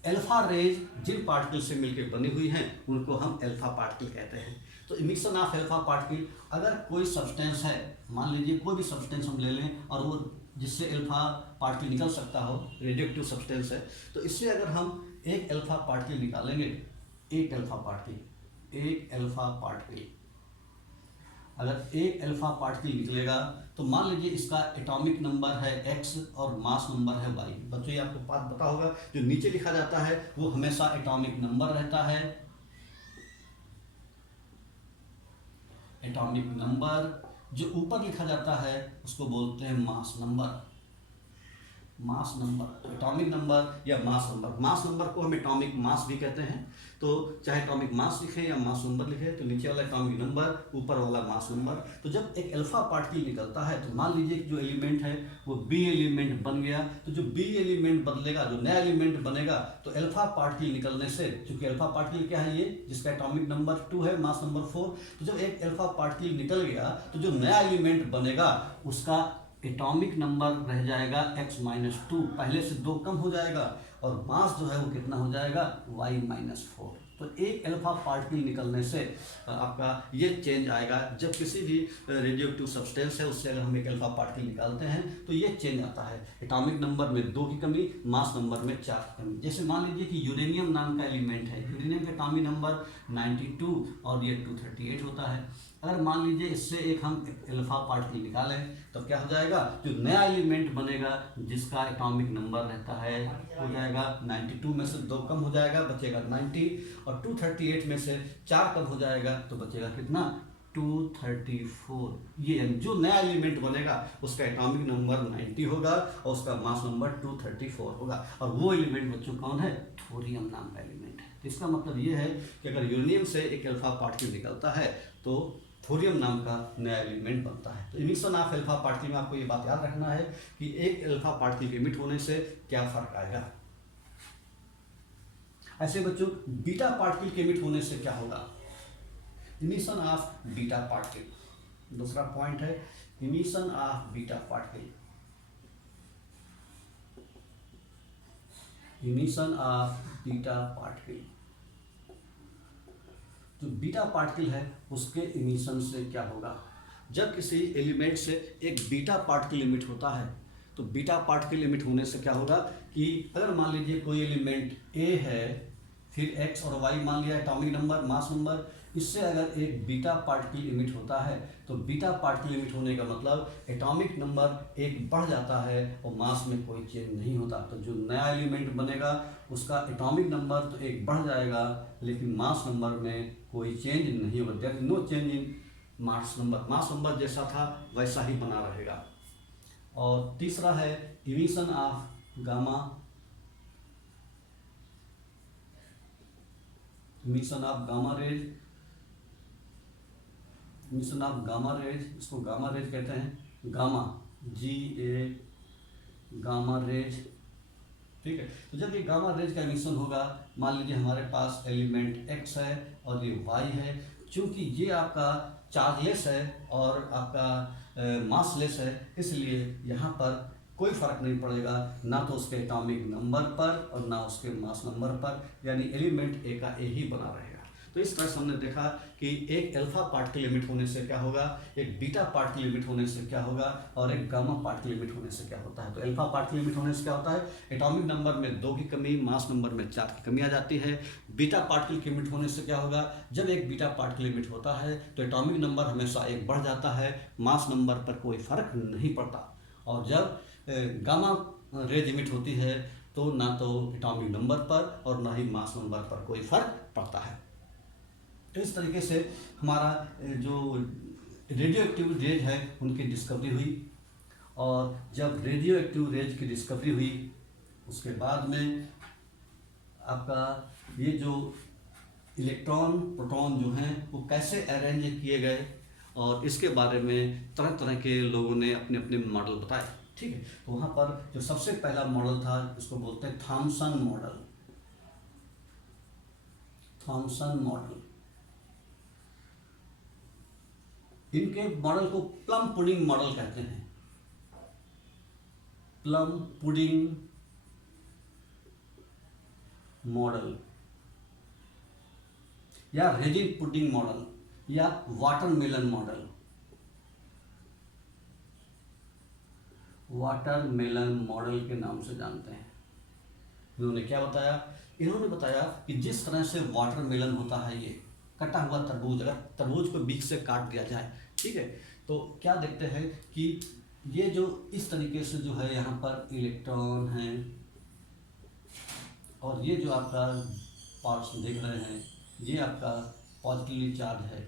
अल्फा रेज जिन पार्टिकल से मिलकर बनी हुई हैं उनको हम अल्फा पार्टिकल कहते हैं। तो इमिशन ऑफ अल्फा पार्टिकल, अगर कोई सब्सटेंस है, मान लीजिए कोई भी सब्सटेंस हम ले लें और वो जिससे अल्फा पार्टिकल निकल सकता हो, रेडियो एक्टिव सब्सटेंस है, तो इससे अगर हम एक अल्फा पार्टिकल निकालेंगे, एक अल्फा पार्टिकल अगर एक अल्फा पार्टिकल निकलेगा तो मान लीजिए इसका एटॉमिक नंबर है x और मास नंबर है y। बच्चों ये आपको बात पता होगा, जो नीचे लिखा जाता है वो हमेशा एटॉमिक नंबर रहता है, एटॉमिक नंबर। जो ऊपर लिखा जाता है उसको बोलते हैं मास नंबर। तो एटॉमिक नंबर या मास नंबर को हम एटॉमिक मास भी कहते हैं। तो चाहे एटॉमिक मास लिखें या मास नंबर लिखें, तो नीचे वाला एटॉमिक नंबर, ऊपर वाला मास नंबर। तो जब एक अल्फा पार्टिकल निकलता है तो मान लीजिए कि जो एलिमेंट है वो बी एलिमेंट बन गया, तो जो बी एलिमेंट बदलेगा, जो नया एलिमेंट बनेगा, तो अल्फा पार्टिकल निकलने से, चूंकि अल्फा पार्टिकल क्या है, ये जिसका एटॉमिक नंबर 2 है, मास नंबर 4, तो जब एक अल्फा पार्टिकल निकल गया तो जो नया एलिमेंट बनेगा उसका एटॉमिक नंबर रह जाएगा x-2, पहले से 2 कम हो जाएगा, और मास जो है वो कितना हो जाएगा, y-4। तो एक अल्फा पार्टिकल निकलने से आपका ये चेंज आएगा। जब किसी भी रेडियो एक्टिव सब्सटेंस है उससे अगर हम एक अल्फा पार्टिकल निकालते हैं तो ये चेंज आता है, एटॉमिक नंबर में 2 की कमी, मास नंबर में 4 की कमी। जैसे मान लीजिए कि यूरेनियम नाम का एलिमेंट है, यूरेनियम का एटॉमिक नंबर 92 और ये 238 होता है। अगर मान लीजिए इससे एक हम अल्फा पार्टिकल निकालें तो क्या हो जाएगा, जो नया एलिमेंट बनेगा जिसका एटॉमिक नंबर रहता है हो जाएगा 92 में से 2 कम हो जाएगा, बचेगा 90, और 238 में से 4 कम हो जाएगा तो बचेगा कितना, 234। ये जो नया एलिमेंट बनेगा उसका एटॉमिक नंबर 90 होगा और उसका मास नंबर 234 होगा, और वो एलिमेंट बच्चों कौन है, थोरियम नाम का एलिमेंट है। तो इसका मतलब ये है कि अगर यूरेनियम से एक अल्फा पार्टिकल निकलता है तो थोरियम नाम का नया एलिमेंट बनता है। तो इमिशन ऑफ अल्फा पार्टिकल में आपको ये बात याद रखना है कि एक अल्फा पार्टिकल के इमिट होने से क्या फर्क आएगा। ऐसे बच्चों बीटा पार्टिकल के इमिट होने से क्या होगा, इमिशन ऑफ बीटा पार्टिकल। दूसरा पॉइंट है emission of beta particle. Emission of beta particle. जो बीटा पार्टिकल है उसके इमिशन से क्या होगा, जब किसी एलिमेंट से एक बीटा पार्टिकल इमिट होता है तो बीटा पार्टिकल इमिट होने से क्या होगा कि अगर मान लीजिए कोई एलिमेंट ए है, फिर एक्स और वाई मान लिया एटॉमिक नंबर, मास नंबर, इससे अगर एक बीटा पार्टिकल इमिट होता है तो बीटा पार्टिकल इमिट होने का मतलब एटॉमिक नंबर एक बढ़ जाता है और मास में कोई चेंज नहीं होता। तो जो नया एलिमेंट बनेगा उसका एटॉमिक नंबर तो एक बढ़ जाएगा लेकिन मास नंबर में कोई चेंज नहीं होगा। There is no change in mass number, mass number जैसा था वैसा ही बना रहेगा। और तीसरा है emission of gamma, emission of gamma rays, emission of gamma rays, इसको गामा रेज कहते हैं, गामा GA गामा रेज, ठीक है। तो जब ये गामा रेज का इमिशन होगा, मान लीजिए हमारे पास एलिमेंट X है और ये Y है, चूंकि ये आपका चार्जलेस है और आपका मासलेस है, इसलिए यहाँ पर कोई फर्क नहीं पड़ेगा ना तो उसके एटॉमिक नंबर पर और ना उसके मास नंबर पर, यानी एलिमेंट ए का ए ही बना रहेगा। तो इस तरह से हमने देखा कि एक अल्फा पार्टिकल इमिट होने से क्या होगा, एक बीटा पार्टिकल इमिट होने से क्या होगा और एक गामा पार्टिकल इमिट होने से क्या होता है। तो अल्फा पार्टिकल इमिट होने से क्या होता है, एटॉमिक नंबर में 2 की कमी, मास नंबर में 4 की कमी आ जाती है। बीटा पार्टिकल के इमिट होने से क्या होगा, जब एक बीटा पार्टिकल इमिट होता है तो एटॉमिक नंबर हमेशा एक बढ़ जाता है, मास नंबर पर कोई फर्क नहीं पड़ता। और जब गामा रेज इमिट होती है तो ना तो एटॉमिक नंबर पर और ना ही मास नंबर पर कोई फर्क पड़ता है। तो इस तरीके से हमारा जो रेडियो एक्टिव रेज है उनकी डिस्कवरी हुई। और जब रेडियो एक्टिव रेज की डिस्कवरी हुई उसके बाद में आपका ये जो इलेक्ट्रॉन प्रोटॉन जो हैं वो कैसे अरेंज किए गए और इसके बारे में तरह तरह के लोगों ने अपने अपने मॉडल बताए, ठीक है। तो वहाँ पर जो सबसे पहला मॉडल था इसको बोलते हैं थॉमसन मॉडल, थॉमसन मॉडल। इनके मॉडल को प्लम पुडिंग मॉडल कहते हैं, प्लम पुडिंग मॉडल या रेजिन पुडिंग मॉडल या वाटरमेलन मॉडल, वाटरमेलन मॉडल के नाम से जानते हैं। इन्होंने क्या बताया, इन्होंने बताया कि जिस तरह से वाटरमेलन होता है, ये कटा हुआ तरबूज, अगर तरबूज को बीच से काट दिया जाए, ठीक है, तो क्या देखते हैं कि ये जो इस तरीके से जो है यहाँ पर इलेक्ट्रॉन हैं और ये जो आपका पार्ट्स देख रहे हैं ये आपका पॉजिटिवली चार्ज है।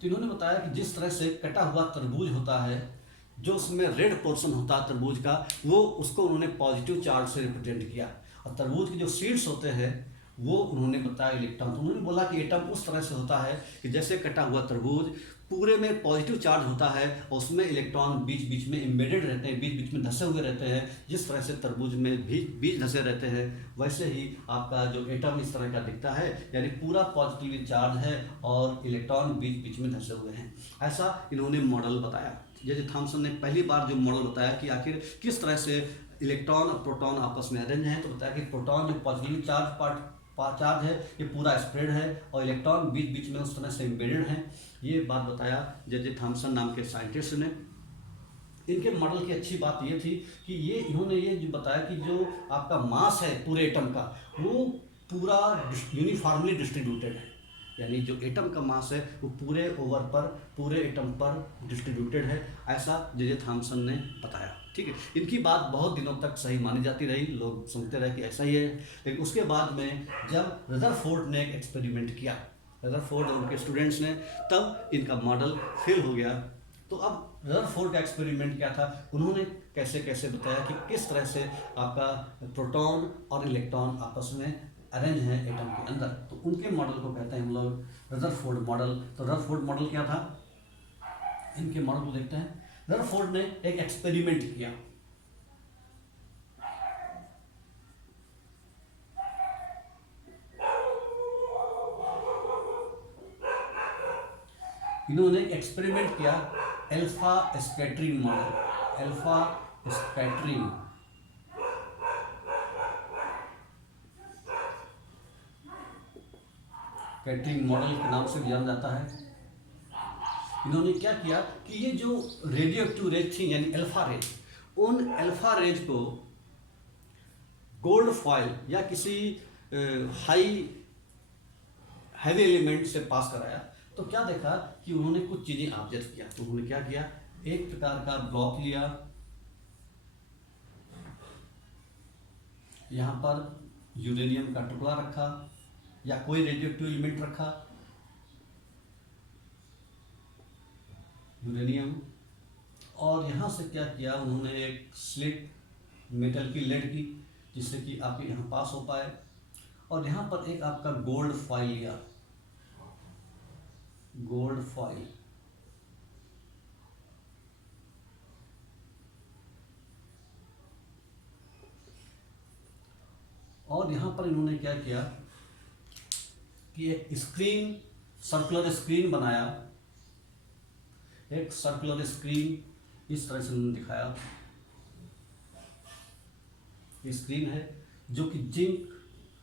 तो इन्होंने बताया कि जिस तरह से कटा हुआ तरबूज होता है, जो उसमें रेड पोर्शन होता है तरबूज का, वो उसको उन्होंने पॉजिटिव चार्ज से रिप्रेजेंट किया। और तरबूज के जो सीड्स होते हैं वो उन्होंने बताया इलेक्ट्रॉन। तो उन्होंने बोला कि एटम उस तरह से होता है कि जैसे कटा हुआ तरबूज पूरे में पॉजिटिव चार्ज होता है और उसमें इलेक्ट्रॉन बीच बीच में एम्बेडेड रहते हैं, बीच बीच में धंसे हुए रहते हैं। जिस तरह से तरबूज में बीज धंसे रहते हैं वैसे ही आपका जो एटम इस तरह का दिखता है, यानी पूरा पॉजिटिवली चार्ज है और इलेक्ट्रॉन बीच बीच में धंसे हुए हैं। ऐसा इन्होंने मॉडल बताया। जैसे थॉमसन ने पहली बार जो मॉडल बताया कि आखिर किस तरह से इलेक्ट्रॉन और प्रोटॉन आपस में अरेंज हैं, तो बताया कि प्रोटॉन जो पॉजिटिवली चार्ज है ये पूरा स्प्रेड है और इलेक्ट्रॉन बीच बीच में उस तरह से एम्बेडेड हैं। ये बात बताया जे थॉमसन नाम के साइंटिस्ट ने। इनके मॉडल की अच्छी बात ये थी कि इन्होंने ये जो बताया कि जो आपका मास है पूरे एटम का वो पूरा यूनिफॉर्मली डिस्ट्रीब्यूटेड है, यानी जो एटम का मास है वो पूरे ओवर पर, पूरे एटम पर डिस्ट्रीब्यूटेड है, ऐसा जे थॉमसन ने बताया, ठीक है। इनकी बात बहुत दिनों तक सही मानी जाती रही, लोग सुनते रहे कि ऐसा ही है। लेकिन उसके बाद में जब रदरफोर्ड ने एक एक्सपेरिमेंट किया, रदरफोर्ड और उनके स्टूडेंट्स ने, तब इनका मॉडल फेल हो गया। तो अब रदरफोर्ड का एक्सपेरिमेंट क्या था, उन्होंने कैसे कैसे बताया कि किस तरह से आपका प्रोटॉन और इलेक्ट्रॉन आपस में अरेंज है एटम के अंदर। तो उनके मॉडल को कहते हैं हम लोग रदरफोर्ड मॉडल। तो रदरफोर्ड मॉडल क्या था, इनके मॉडल को देखते हैं। रदरफोर्ड ने एक एक्सपेरिमेंट किया। इन्होंने एक एक्सपेरिमेंट किया alpha scattering model, alpha scattering scattering model के नाम से भी जाना जाता है। इन्होंने क्या किया कि ये जो रेडियो एक्टिव रेज थी यानी अल्फा रेज, उन अल्फा रेज को गोल्ड फॉइल या किसी हाई हैवी एलिमेंट से पास कराया। तो क्या देखा कि उन्होंने कुछ चीज़ें ऑब्जर्व किया। तो उन्होंने क्या किया, एक प्रकार का ब्लॉक लिया, यहाँ पर यूरेनियम का टुकड़ा रखा या कोई रेडियोएक्टिव एलिमेंट रखा, यूरेनियम, और यहाँ से क्या किया उन्होंने, एक स्लिट मेटल की लेड की जिससे कि आपके यहाँ पास हो पाए, और यहाँ पर एक आपका गोल्ड फॉइल लिया, गोल्ड फॉइल, और यहाँ पर इन्होंने क्या किया कि एक स्क्रीन, सर्कुलर स्क्रीन बनाया, एक सर्कुलर स्क्रीन इस तरह से उन्होंने दिखाया। ये स्क्रीन है जो कि जिंक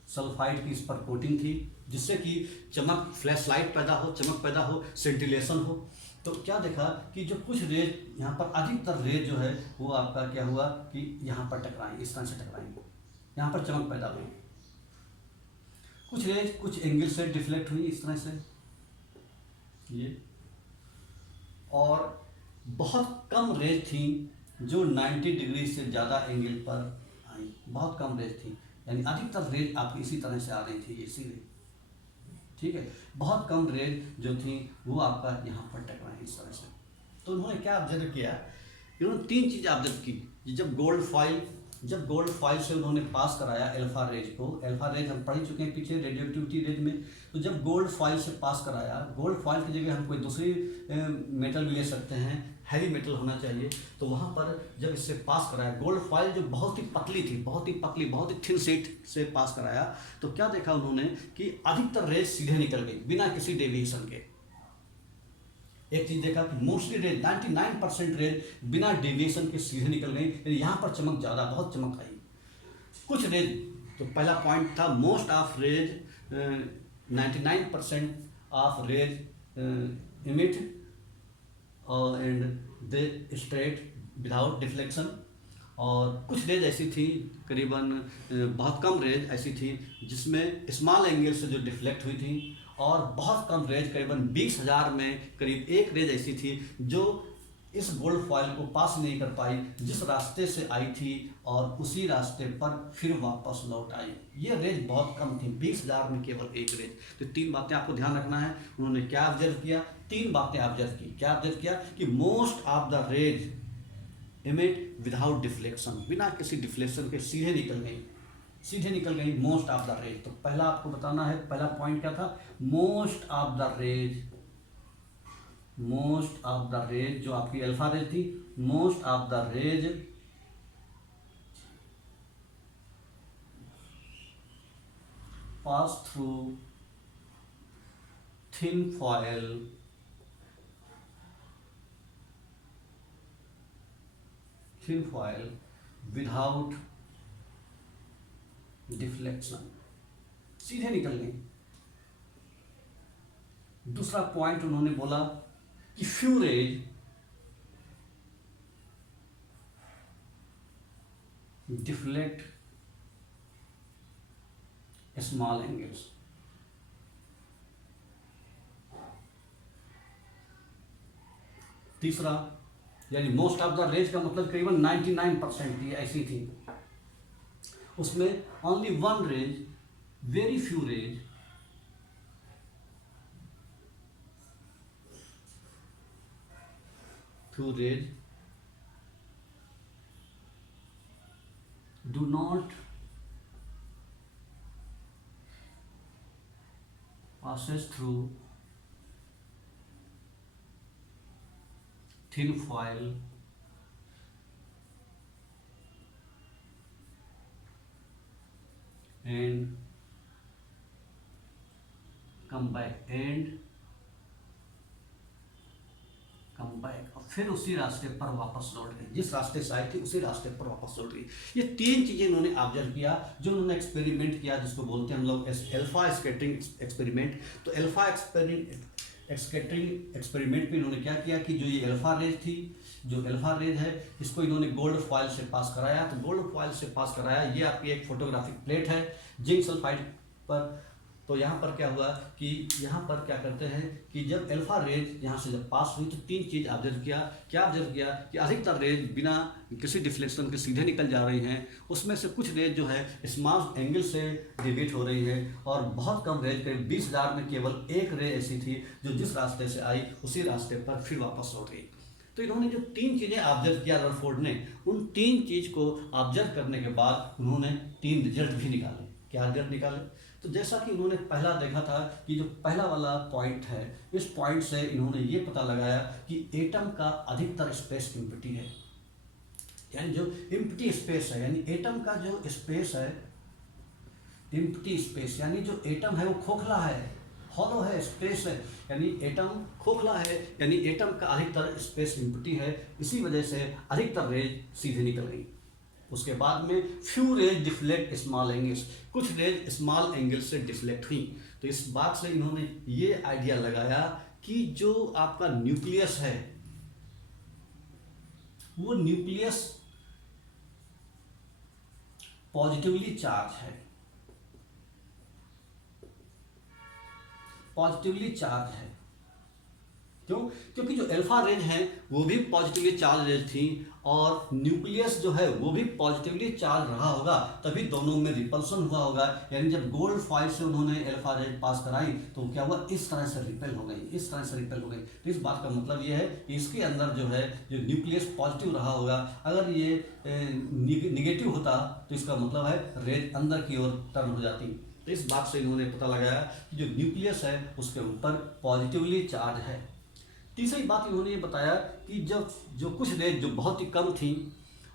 सल्फाइड की इस पर कोटिंग थी जिससे कि चमक, फ्लैश लाइट पैदा हो, चमक पैदा हो, सेंटिलेशन हो। तो क्या देखा कि जो कुछ रेज यहाँ पर, अधिकतर रेज जो है वो आपका क्या हुआ कि यहाँ पर टकराएं, इस तरह से टकराएंगे, यहाँ पर चमक पैदा हुई। कुछ रेज कुछ एंगल से डिफ्लेक्ट हुई इस तरह से ये, और बहुत कम रेज थी जो 90 डिग्री से ज़्यादा एंगल पर आई, बहुत कम रेज थी, यानी अधिकतर रेज आपकी इसी तरह से आ रही थी, ये सीधे, ठीक है। बहुत कम रेज जो थी वो आपका यहाँ पर टकराई इस तरह से। तो उन्होंने क्या ऑब्जर्व किया, इन्होंने तीन चीज़ें ऑब्जर्व की। जब गोल्ड फॉइल से उन्होंने पास कराया अल्फा रेज को, अल्फा रेज हम पढ़ चुके हैं पीछे रेडियोएक्टिविटी रेज में, तो जब गोल्ड फॉइल से पास कराया, गोल्ड फॉइल की जगह हम कोई दूसरी मेटल भी ले सकते हैं, हैवी मेटल होना चाहिए, तो वहाँ पर जब इससे पास कराया, गोल्ड फॉइल जो बहुत ही पतली थी, बहुत ही पतली, बहुत ही थिन शीट से पास कराया, तो क्या देखा उन्होंने कि अधिकतर रेज सीधे निकल गई बिना किसी डेविएशन के। एक चीज देखा कि मोस्टली रेज 99% रेज बिना डेविएशन के सीधे निकल गई, यानी यहाँ पर चमक ज़्यादा, बहुत चमक आई। कुछ रेज, तो पहला पॉइंट था most of rays 99% of rays emit and they straight without deflection, और कुछ रेज ऐसी थी, करीबन बहुत कम रेज ऐसी थी जिसमें स्मॉल एंगल से जो डिफ्लेक्ट हुई थी, और बहुत कम रेज करीबन 20,000 में करीब एक रेज ऐसी थी जो इस गोल्ड फॉइल को पास नहीं कर पाई, जिस रास्ते से आई थी और उसी रास्ते पर फिर वापस लौट आई। ये रेज बहुत कम थी, 20,000 में केवल एक रेज। तो तीन बातें आपको ध्यान रखना है। उन्होंने क्या ऑब्जर्व किया, तीन बातें ऑब्जर्व की। क्या ऑब्जर्व किया कि most of the rays emit without deflection, बिना किसी डिफ्लेक्शन के सीधे निकल गई मोस्ट ऑफ द रेज। तो पहला आपको बताना है, पहला पॉइंट क्या था, मोस्ट ऑफ द रेज जो आपकी अल्फा रेज थी, most of the rays pass through thin foil without deflection, सीधे निकल गई। दूसरा पॉइंट उन्होंने बोला कि few rays deflect small angles. तीसरा, यानी मोस्ट ऑफ द रेज का मतलब करीबन 99% थी, ऐसी थी, उसमें only one ray, very few rays do not passes through thin foil and come back, फिर उसी रास्ते पर वापस लौट गई, जिस रास्ते से आई थी उसी रास्ते पर वापस लौट गई। ये 3 चीज़ें इन्होंने ऑब्जर्व किया, जो उन्होंने एक्सपेरिमेंट किया, जिसको बोलते हैं हम लोग अल्फा स्कैटरिंग एक्सपेरिमेंट। तो अल्फा स्कैटरिंग एक्सपेरिमेंट में इन्होंने क्या किया कि जो ये अल्फा रेज थी, जो अल्फा रेज है, इसको इन्होंने गोल्ड फॉयल से पास कराया। तो गोल्ड फॉयल से पास कराया, ये आपकी एक फोटोग्राफिक प्लेट है जिंक सल्फाइड पर। तो यहाँ पर क्या हुआ कि यहाँ पर क्या करते हैं कि जब अल्फा रेज यहाँ से जब पास हुई तो 3 चीज़ ऑब्जर्व किया। क्या ऑब्जर्व किया कि अधिकतर रेज बिना किसी डिफ्लेक्शन के सीधे निकल जा रही हैं। उसमें से कुछ रेज जो है स्मॉल एंगल से डिविएट हो रही है, और बहुत कम रेज, करीब 20,000 में केवल एक रे ऐसी थी जो जिस रास्ते से आई उसी रास्ते पर फिर वापस लौट गई। तो इन्होंने जो 3 चीज़ें ऑब्जर्व किया रदरफोर्ड ने, उन 3 चीज़ को ऑब्जर्व करने के बाद उन्होंने 3 रिजल्ट भी निकाले। क्या रिजल्ट निकाले? तो जैसा कि उन्होंने पहला देखा था कि जो पहला वाला पॉइंट है, इस पॉइंट से इन्होंने ये पता लगाया कि एटम का अधिकतर स्पेस इम्प्टी है। यानी जो इम्प्टी स्पेस है, यानी एटम का जो स्पेस है, इम्प्टी स्पेस, यानी जो एटम है वो खोखला है, हॉलो है, स्पेस है, यानी एटम खोखला है, यानी एटम का अधिकतर स्पेस इम्प्टी है। इसी वजह से अधिकतर रेज सीधे निकल गई। उसके बाद में few rays deflect small angles, कुछ रेज स्मॉल एंगल से डिफ्लेक्ट हुई। तो इस बात से इन्होंने ये आइडिया लगाया कि जो आपका न्यूक्लियस है, वो न्यूक्लियस पॉजिटिवली चार्ज है, पॉजिटिवली चार्ज है। क्यों? क्योंकि जो अल्फा रेज हैं वो भी पॉजिटिवली चार्ज रेज थी, और न्यूक्लियस जो है वो भी पॉजिटिवली चार्ज रहा होगा, तभी दोनों में रिपल्सन हुआ होगा। यानी जब गोल्ड फॉयल से उन्होंने अल्फा रेज पास कराई तो क्या हुआ, इस तरह से रिपेल हो गई, इस तरह से रिपेल हो गई। तो इस बात का मतलब ये है कि इसके अंदर जो है जो न्यूक्लियस पॉजिटिव रहा होगा, अगर ये निगेटिव होता तो इसका मतलब है रेज अंदर की ओर टर्न हो जाती। तो इस बात से इन्होंने पता लगाया कि जो न्यूक्लियस है उसके ऊपर पॉजिटिवली चार्ज है। तीसरी बात इन्होंने ये बताया कि जब जो कुछ रेज जो बहुत ही कम थी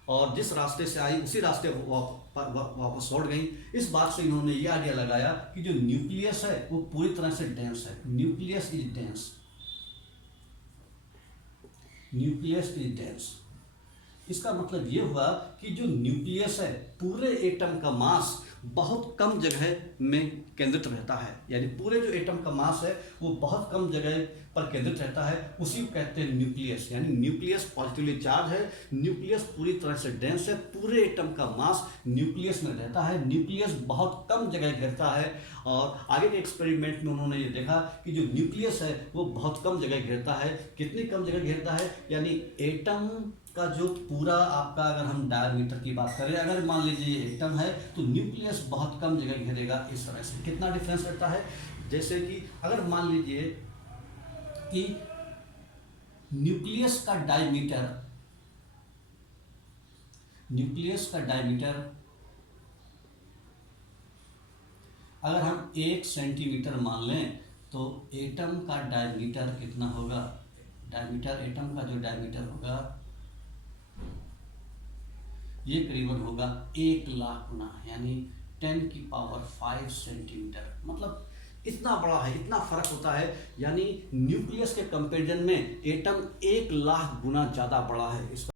और जिस रास्ते से आई उसी रास्ते वापस लौट गई, इस बात से इन्होंने ये आइडिया लगाया कि जो न्यूक्लियस है वो पूरी तरह से डेंस है। Nucleus is dense, nucleus is dense. इसका मतलब ये हुआ कि जो न्यूक्लियस है, पूरे एटम का मास बहुत कम जगह में केंद्रित रहता है। यानी पूरे जो एटम का मास है वो बहुत कम जगह पर केंद्रित रहता है, उसी को कहते हैं न्यूक्लियस। यानी न्यूक्लियस पॉजिटिवली चार्ज है, न्यूक्लियस पूरी तरह से डेंस है, पूरे एटम का मास न्यूक्लियस में रहता है, न्यूक्लियस बहुत कम जगह घेरता है। और आगे के एक्सपेरिमेंट में उन्होंने ये देखा कि जो न्यूक्लियस है वो बहुत कम जगह घेरता है। कितनी कम जगह घेरता है? यानी एटम का जो पूरा आपका, अगर हम डायमीटर की बात करें, अगर मान लीजिए ये एटम है तो न्यूक्लियस बहुत कम जगह घेरेगा। इस तरह से कितना डिफरेंस रहता है? जैसे कि अगर मान लीजिए कि न्यूक्लियस का डायमीटर, न्यूक्लियस का डायमीटर अगर हम 1 सेंटीमीटर मान लें तो एटम का डायमीटर कितना होगा? डायमीटर, एटम का जो डायमीटर होगा ये करीबन होगा 1,00,000 गुना, यानी 10⁵ सेंटीमीटर। मतलब इतना बड़ा है, इतना फर्क होता है। यानी न्यूक्लियस के कंपेरिजन में एटम 1,00,000 गुना ज़्यादा बड़ा है। इसका